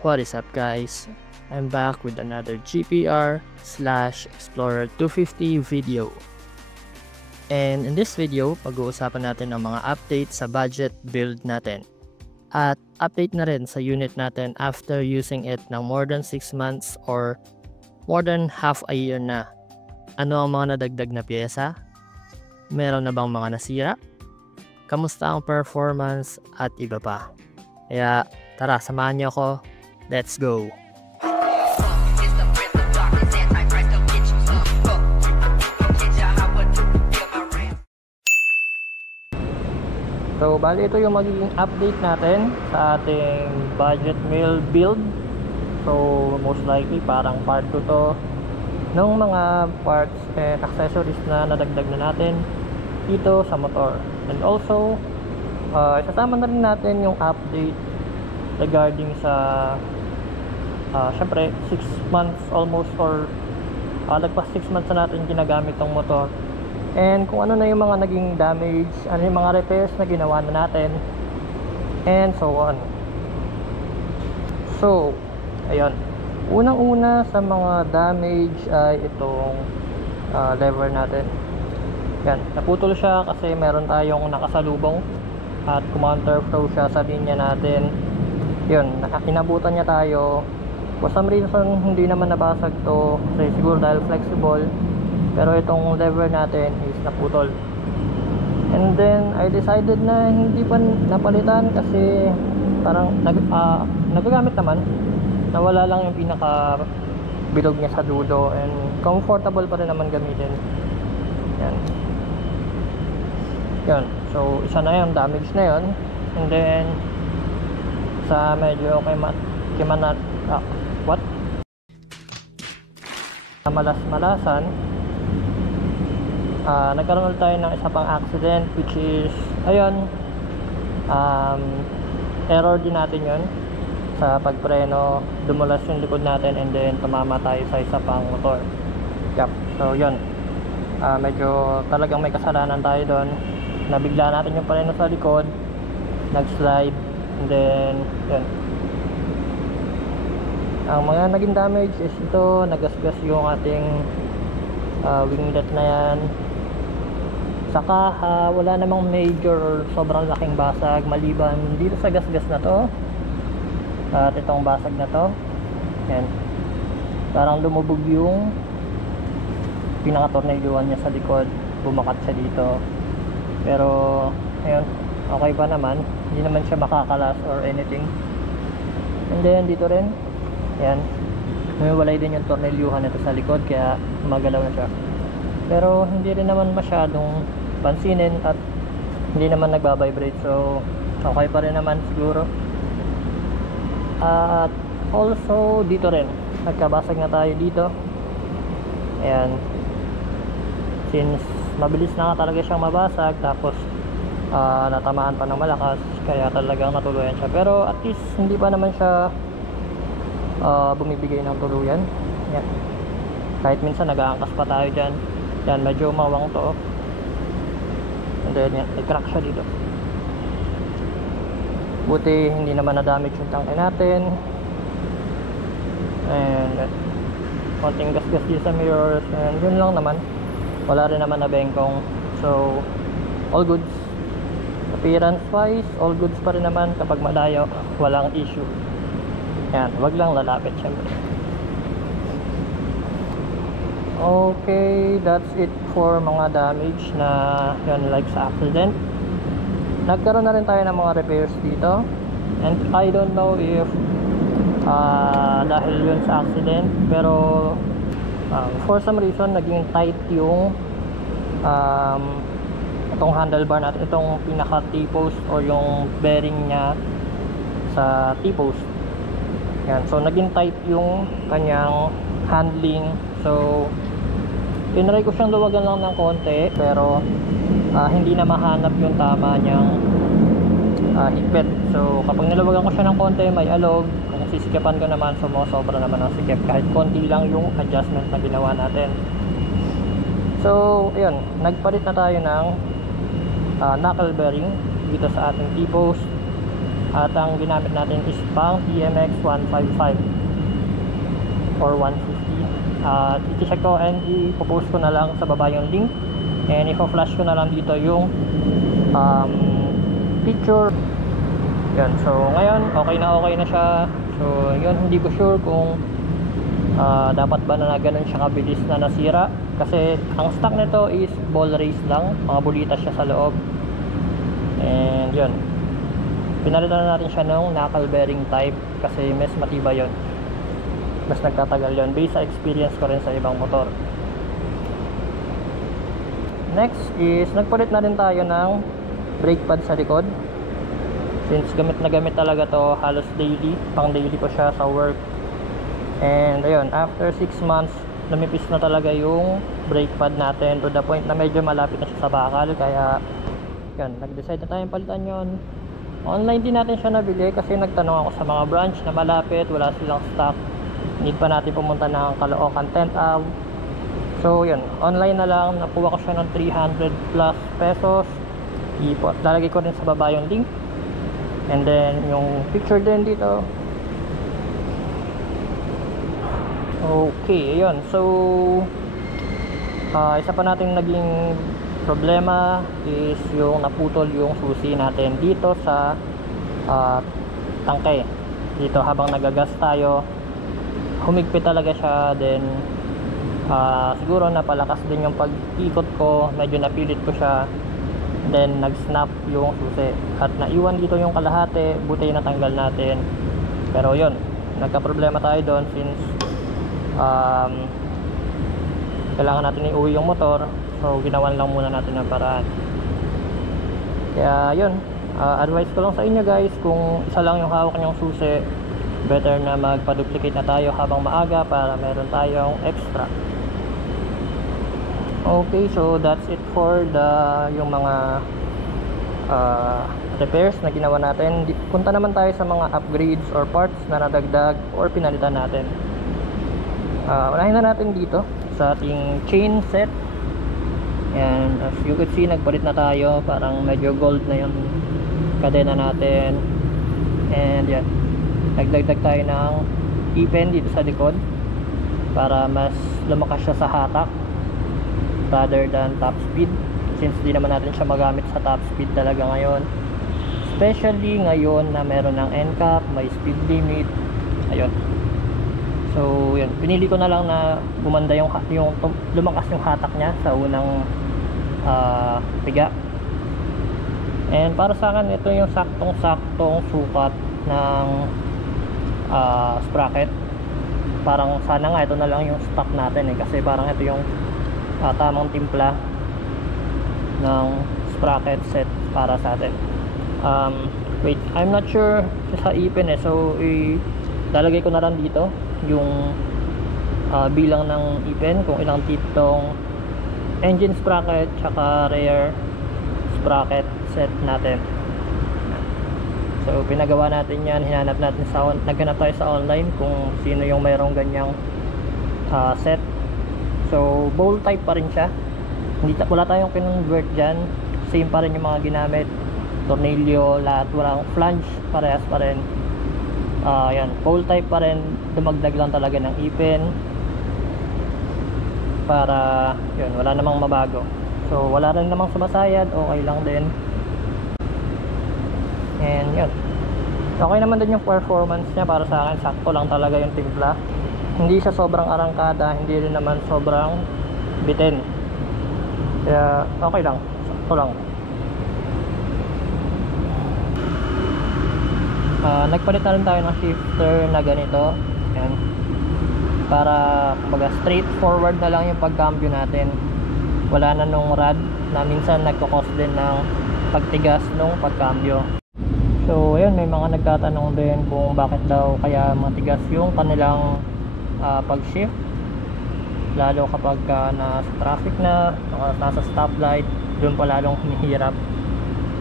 What is up guys? I'm back with another GPR/Explorer 250 video. And in this video, pag-uusapan natin ang mga update sa budget build natin. At update na rin sa unit natin after using it ng more than 6 months or more than half a year na. Ano ang mga nadagdag na pyesa? Meron na bang mga nasira? Kamusta ang performance at iba pa? Kaya tara, samahan niyo ako. Let's go! So, bali ito yung magiging update natin sa ating budget meal build. So, most likely parang part 2 to ng mga parts and accessories na nadagdag na natin dito sa motor. And also, isasama na rin natin yung update regarding sa syempre 6 months almost or lagpas 6 months na natin ginagamit tong motor. And kung ano na yung mga naging damage, ano yung mga repairs na ginawa na natin, and so on. So, ayun. Unang-una sa mga damage ay itong lever natin. Yan, naputol siya kasi meron tayong nakasalubong at counterflow siya sa linya natin. Yun, inabutan niya tayo. For some reason, hindi naman nabasag to kasi siguro dahil flexible. Pero itong lever natin is naputol. And then I decided na hindi pa napalitan kasi parang nagagamit naman. Nawala lang yung pinaka bilog niya sa dulo and comfortable pa rin naman gamitin. Yan. Yan. So isa na yung damage na yun. And then sa medyo malas-malasan, nagkaroon ulit tayo ng isa pang accident, which is ayun, error din natin yun sa pagpreno. Dumulas yung likod natin and then tumama tayo sa isa pang motor. Yep. So yun, medyo talagang may kasalanan tayo doon. Nabigla natin yung preno sa likod, nag-slide, and then yun. Ang mga naging damage is ito, nagasgas yung ating winglet na yan. Saka wala namang major or sobrang laking basag maliban dito sa gasgas na to at itong basag na to. Yan, parang lumubog yung pinaka-tornilyoan niya sa likod, bumakat siya dito. Pero ayun, okay pa naman, hindi naman siya makakalas or anything. And then dito rin, yan, may walay din yung tornilyuhan nito sa likod kaya magalaw na siya. Pero hindi rin naman masyadong pansinin at hindi naman nagbabibrate, so okay pa rin naman siguro. At also dito rin nagkabasag na tayo dito. Ayan, since mabilis na nga talaga siyang mabasag, tapos natamaan pa ng malakas, kaya talagang natuluyan siya. Pero at least hindi pa naman siya bumibigay ng tuluyan. Yan. Kahit minsan nag-aangkas pa tayo dyan. Yan, medyo mawang to. And then yan, may crack siya dito. Buti hindi naman na-damage yung tangke natin. And konting gas-gas dito sa mirrors. And yun lang naman. Wala rin naman na bengkong. So, all goods. Appearance wise, all goods pa rin naman. Kapag malayo, walang issue. Yan, wag lang lalapit syempre. Okay, that's it for mga damage na yun, like sa accident. Nagkaroon na rin tayo ng mga repairs dito. And I don't know if dahil yun sa accident, pero for some reason naging tight yung itong handlebar natin, itong pinaka T-post or yung bearing nya sa T-post. Yan, so naging tight yung kanyang handling. So tinry ko siyang luwagan lang ng konti, pero hindi na mahanap yung tama niyang higpit. So kapag niluwagan ko siya ng konti, may alog. Kung sisikapan ko naman, sumosobra naman ang sikip kahit konti lang yung adjustment na ginawa natin. So ayun, nagpalit na tayo ng knuckle bearing dito sa ating T-post. At ang ginamit natin is pang TMX 155 or 150. I-check ko and i-post ko na lang sa baba yung link, and i-flash ko na lang dito yung picture. Yan, so ngayon okay na siya. So yun, hindi ko sure kung dapat ba na ganun siya kabilis na nasira, kasi ang stock nito is ball race lang, mga bulitas siya sa loob. And yun, pinalitan na natin siya ng knuckle bearing type kasi mas matibay yun, mas nagtatagal yun based sa experience ko rin sa ibang motor. Next is nagpalit na rin tayo ng brake pad sa likod, since gamit na gamit talaga to halos daily, pang daily ko siya sa work. And ayun, after 6 months lumipis na talaga yung brake pad natin to the point na medyo malapit na siya sa bakal, kaya yun, nag-decide na tayong palitan yun. Online din natin siya nabili kasi nagtanong ako sa mga branch na malapit, wala silang stock, need pa natin pumunta ng Caloocan 10th Ave. So yun, online na lang, nakuha ko siya ng 300 plus pesos. Lalagay ko rin sa baba yung link, and then yung picture din dito. Okay, ayun. So isa pa nating naging problema is yung naputol yung susi natin dito sa tangke. Dito habang nagagas tayo, humigpit talaga siya. Then siguro napalakas din yung pag-ikot ko, medyo napilit ko siya, then nag-snap yung susi at naiwan dito yung kalahati. Buti natanggal natin, pero yun, nagka-problema tayo doon since kailangan natin iuwi yung motor. So ginawan lang muna natin ng paraan. Kaya yun, advice ko lang sa inyo guys, kung isa lang yung hawak nyong susi, better na magpa-duplicate na tayo habang maaga para meron tayong extra. Okay, so that's it for yung mga repairs na ginawa natin. Punta naman tayo sa mga upgrades or parts na nadagdag or pinalitan natin. Unahin na natin dito sa ating chain set. And as you could see, nagpalit na tayo, parang medyo gold na yung kadena natin. And yan, nagdagdag tayo ng ipin dito sa likod para mas lumakas siya sa hatak rather than top speed, since di naman natin siya magamit sa top speed talaga ngayon, especially ngayon na meron ng NCAP, may speed limit. Ayun, so yun, pinili ko na lang na gumanda yung lumakas yung hatak niya sa unang piga. And para sa akin, ito yung saktong sukat ng sprocket. Parang sana nga ito na lang yung stock natin kasi parang ito yung tamang timpla ng sprocket set para sa atin. Wait, I'm not sure sa ipin so lalagay ko na lang dito yung bilang ng ipin, kung ilang teeth tong engine sprocket tsaka rear sprocket set natin. So pinagawa natin yan, hinanap natin naghanap tayo sa online kung sino yung mayroong ganyang set. So bowl type pa rin siya, wala tayong kinonvert dyan, same pa rin yung mga ginamit, tornilyo, lahat, walang flange, parehas pa rin. Yan, bowl type pa rin, dumagdag lang talaga ng ipin para yun, wala namang mabago. So wala rin namang sumasayad, okay lang din. And yun, okay naman din yung performance niya. Para sa akin, sakto lang talaga yung timpla, hindi siya sobrang arangkada, hindi rin naman sobrang bitin, kaya okay lang, sakto lang. Nagpalit na rin tayo ng shifter na ganito. Yan, para kumbaga straightforward na lang yung pagcambio natin, wala na nung rad na minsan nagkakos din ng pagtigas nung pagcambio. So ayun, may mga nagtatanong din kung bakit daw kaya matigas yung kanilang pag-shift, lalo kapag nasa traffic na, nasa stoplight, doon pa lalong humihirap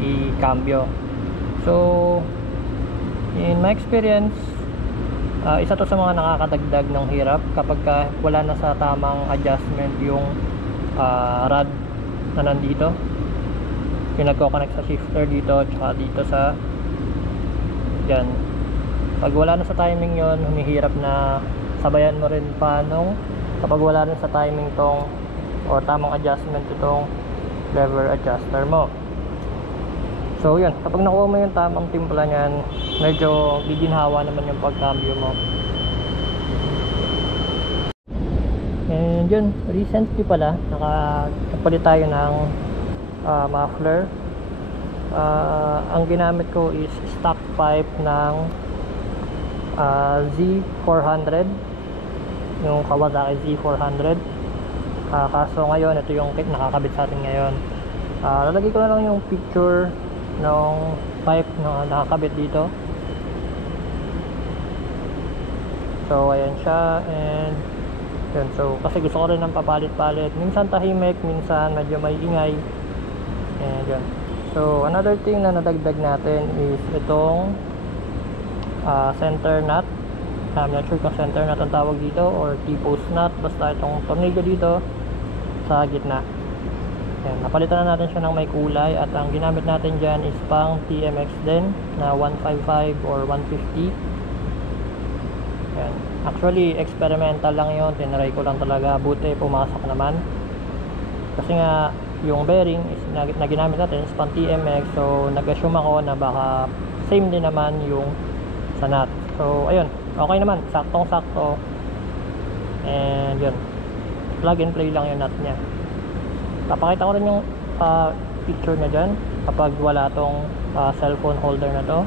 i-cambio. So in my experience, isa to sa mga nakakadagdag ng hirap kapag wala na sa tamang adjustment yung rod na nandito, yung nagko-connect sa shifter dito tsaka dito sa yan. Pag wala na sa timing yon, humihirap na sabayan mo rin paano kapag wala rin sa timing tong o tamang adjustment itong lever adjuster mo. So yun, kapag nakuha mo yung tamang timpla nyan, medyo giginhawa naman yung pagcambio mo. And yun, recently pala nakapalit tayo ng muffler. Ang ginamit ko is stock pipe ng Z400, yung Kawasaki Z400. Kaso ngayon ito yung nakakabit sa atin ngayon. Lalagay ko na lang yung picture ng pipe na nakakabit dito. So ayan siya, and yun. So kasi gusto ko rin ng papalit-palit, minsan tahimik, minsan medyo may ingay, and yun. So another thing na nadagdag natin is itong center nut. I'm not sure kung center nut ang tawag dito or T-post nut, basta itong tornilyo dito sa gitna. Ayan, napalitan na natin siya ng may kulay, at ang ginamit natin dyan is pang TMX din na 155 or 150. Ayan. Actually experimental lang yun, tinry ko lang talaga, buti pumasok naman. Kasi nga yung bearing is, na ginamit natin is pang TMX, so nag-assume ako na baka same din naman yung sa nut. So ayun, okay naman, saktong sakto, and yun, plug and play lang yung nut nya. Papakita ko rin yung picture na dyan kapag wala tong cellphone holder na to.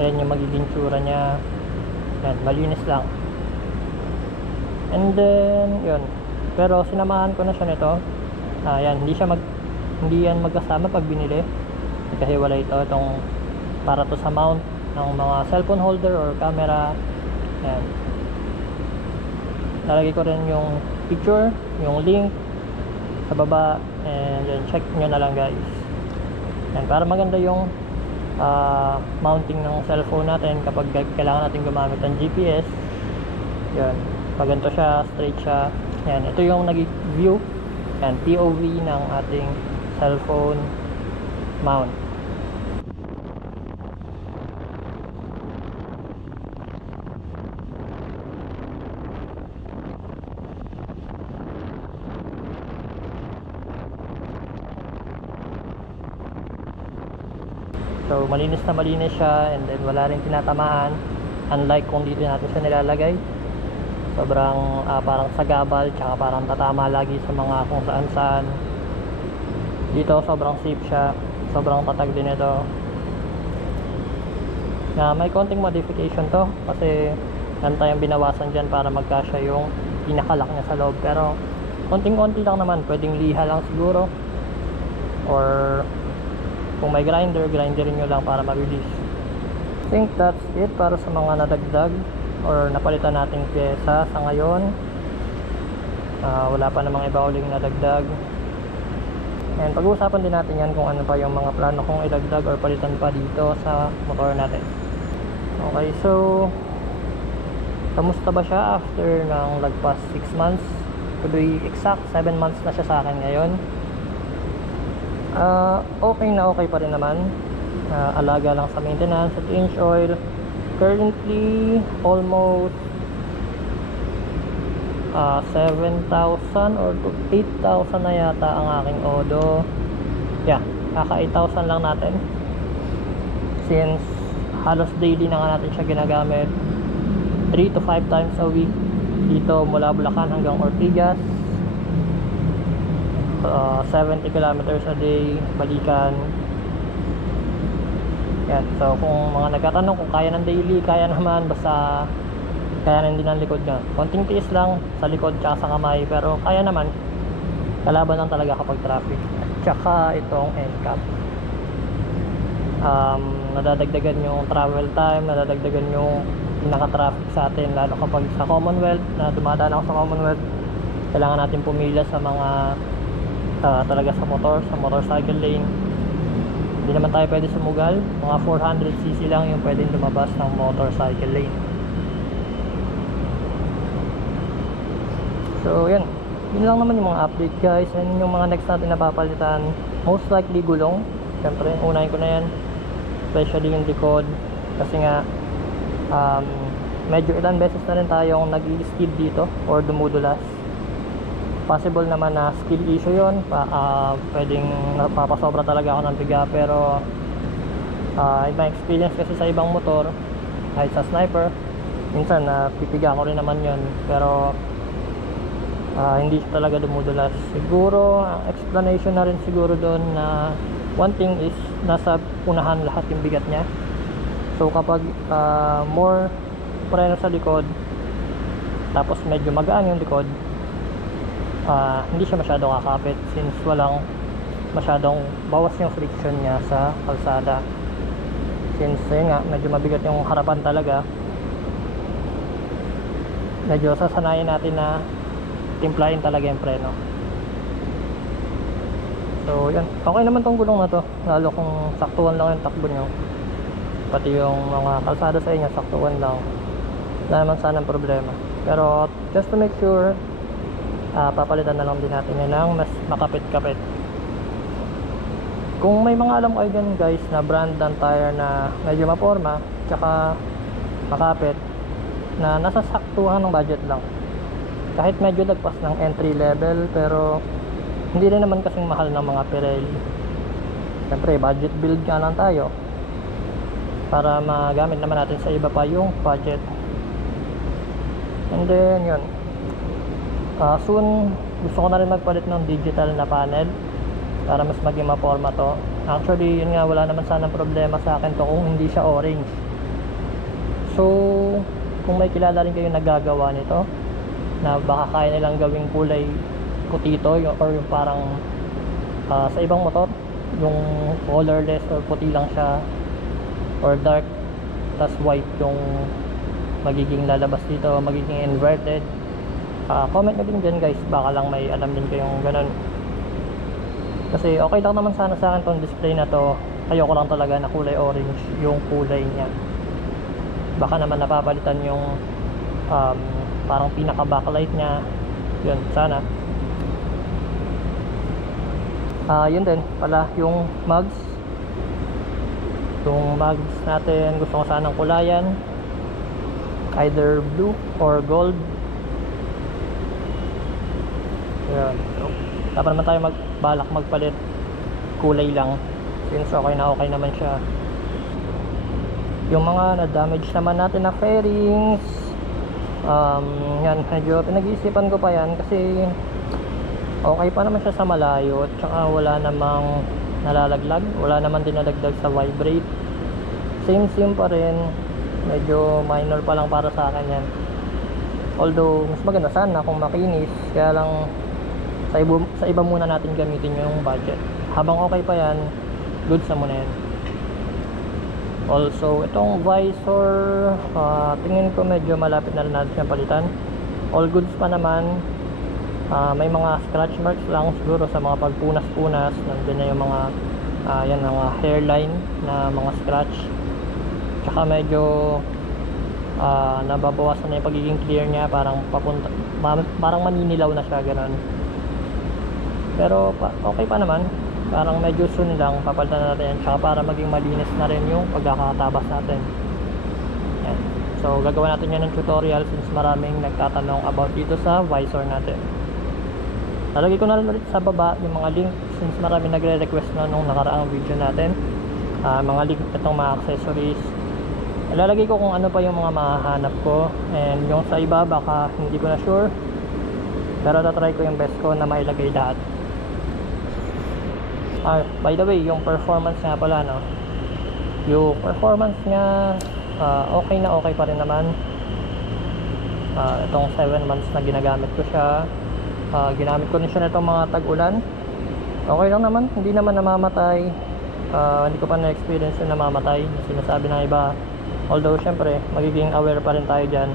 Ayan yung magiging tsura nya. Yan, malinis lang. And then yun, pero sinamahan ko na siya nito. Yan, hindi yan magkasama pag binili. Nagkahiwalay ito, itong para to sa mount ng mga cellphone holder or camera. Yan, lalagay ko rin yung picture, yung link sa baba, and then check nyo na lang guys. Yan, para maganda yung mounting ng cellphone natin kapag kailangan natin gumamit ng GPS. Yan, pag ganito siya, straight siya. Yan, ito yung naging view and POV ng ating cellphone mount. So malinis na malinis siya, and then wala rin tinatamaan, unlike kung dito natin siya nilalagay. Sobrang parang sagabal, tsaka parang tatama lagi sa mga kung saan saan. Dito sobrang safe siya, sobrang tatag din ito. May konting modification to, kasi meron tayong binawasan dyan para magkasya yung pinakalock niya sa loob. Pero konting-konti lang naman, pwedeng liha lang siguro, or kung may grinderin nyo lang para mabilis. I think that's it para sa mga nadagdag or napalitan nating pyesa sa ngayon. Wala pa namang iba uling nadagdag, and pag-uusapan din natin yan kung ano pa yung mga plano kong idagdag or palitan pa dito sa motor natin. Okay, so kamusta ba siya after ng lagpas 6 months? To be exact, 7 months na siya sa akin ngayon. Okay na okay pa rin naman. Alaga lang sa maintenance at change oil. Currently almost 7,000 or 8,000 na yata ang aking odo. Yeah, kaka 8,000 lang natin, since halos daily na nga natin siya ginagamit, 3 to 5 times a week dito mula Bulacan hanggang Ortigas. 70 kilometers a day balikan. Yan, so kung mga nagtatanong kung kaya ng daily, kaya naman, basta kaya rin din ang likod nga. Konting tiis lang sa likod tsaka sa kamay, pero kaya naman. Kalaban lang talaga kapag traffic. At tsaka itong end cap, nadadagdagan yung travel time, nadadagdagan yung pinaka-traffic sa atin, lalo kapag sa Commonwealth, na dumadaan ako sa Commonwealth, kailangan natin pumila sa mga talaga sa motorcycle lane. Hindi naman tayo pwede sumugal, mga 400cc lang yung pwedeng lumabas ng motorcycle lane. So yan, yun lang naman yung mga update guys. And yung mga next natin napapalitan, most likely gulong. Siyempre unahin ko na yan, especially yung likod. kasi nga medyo ilan beses na rin tayong nag-i-skid dito or dumudulas. Possible naman na skill issue yun, pwedeng napapasobra talaga ako ng biga, pero in my experience kasi sa ibang motor, kahit sa Sniper, minsan pipiga ko rin naman yun, pero hindi siya talaga dumudulas. Siguro ang explanation na rin siguro doon na one thing is nasa unahan lahat yung bigat niya. So kapag more preno sa likod, tapos medyo magaan yung likod, hindi siya masyadong kakapit since walang masyadong bawas yung friction niya sa kalsada. Since yun nga, medyo mabigat yung harapan talaga, medyo sasanayin natin na timplahin talaga yung preno. So yan, okay naman tong gulong na to, lalo kung saktuhan lang yung takbo nyo, pati yung mga kalsada sa inyo saktuhan lang, wala naman sanang problema. Pero just to make sure, papalitan na lang din natin yan ng mas makapit-kapit. Kung may mga alam kayo dyan guys na brand ng tire na medyo maporma tsaka makapit, na nasa saktuhan ng budget lang, kahit medyo lagpas ng entry level, pero hindi rin naman kasing mahal ng mga Pirelli. Siyempre budget build nga lang tayo para magamit naman natin sa iba pa yung budget. And then yun, soon gusto ko na rin magpalit ng digital na panel para mas maging maporma to. Actually yun nga, wala naman sanang problema sa akin to kung hindi siya orange. So kung may kilala rin kayo nagagawa nito na baka kaya nilang gawing kulay puti to, or yung parang sa ibang motor yung colorless or puti lang siya, or dark tas white yung magiging lalabas dito, magiging inverted, comment nyo din dyan guys, baka lang may alam din kayong ganun. Kasi okay lang naman sana sa akin tong display na to, ayoko lang talaga na kulay orange yung kulay niya. Baka naman napapalitan yung parang pinaka backlight niya, yun sana. Yun din pala yung mugs. Yung mugs natin gusto ko sanang kulayan, either blue or gold. Yan. So, dapat naman tayo balak magpalit kulay lang since okay naman siya. Yung mga na-damage naman natin na fairings, yan, medyo pinag-iisipan ko pa yan kasi okay pa naman siya sa malayo, at saka wala namang nalalaglag, wala naman din nalagdag sa vibrate, same pa rin, medyo minor pa lang para sa akin yan. Although mas maganda sana kung makinis, kaya lang sa iba muna natin gamitin yung budget. Habang okay pa yan, goods na muna yan. Also itong visor, tingin ko medyo malapit na rin natin siyang palitan. All goods pa naman. May mga scratch marks lang siguro sa mga pagpunas-punas, nandun na yung mga yan, mga hairline na mga scratch, tsaka medyo nababawasan na yung pagiging clear niya, parang parang maninilaw na siya, ganun. Pero okay pa naman, parang medyo soon lang papalitan na natin yan, tsaka para maging malinis na rin yung pagkakatabas natin. Yan. So gagawa natin yan ng tutorial since maraming nagtatanong about dito sa visor natin. Lalagay ko na rin ulit sa baba yung mga link since maraming nagre-request na nung nakaraang video natin, mga link itong mga accessories. Ilalagay ko kung ano pa yung mga mahahanap ko, and yung sa iba baka hindi ko na sure, pero tatry ko yung best ko na mailagay lahat. By the way, yung performance nga pala, no, yung performance nga okay pa rin naman. Itong 7 months na ginagamit ko siya, ginamit ko rin siya na itong mga tag-ulan, okay lang naman, hindi naman namamatay. Hindi ko pa na-experience yung namamatay na sinasabi ng iba, although syempre magiging aware pa rin tayo dyan.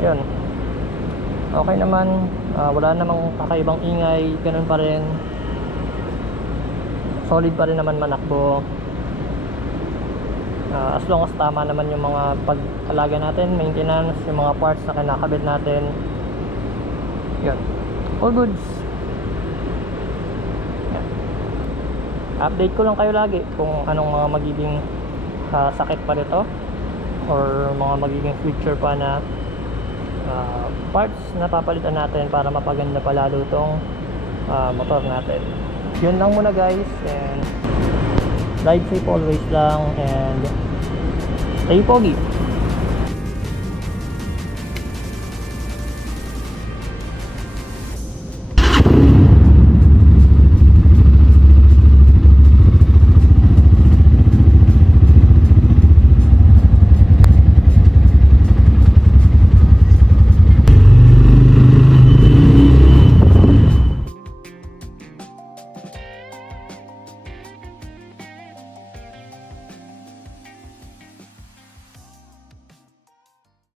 Yun, okay naman, wala namang kakaibang ingay, ganun pa rin, solid pa rin naman manakbo. As long as tama naman yung mga pag-alaga natin, maintenance, yung mga parts na kinakabit natin, yun, all goods. Yan. Update ko lang kayo lagi kung anong mga magiging sakit pa nito or mga magiging future pa na parts na papalitan natin para mapaganda pa lalo itong motor natin. Yun lang muna guys, and ride safe always lang, and stay pogi.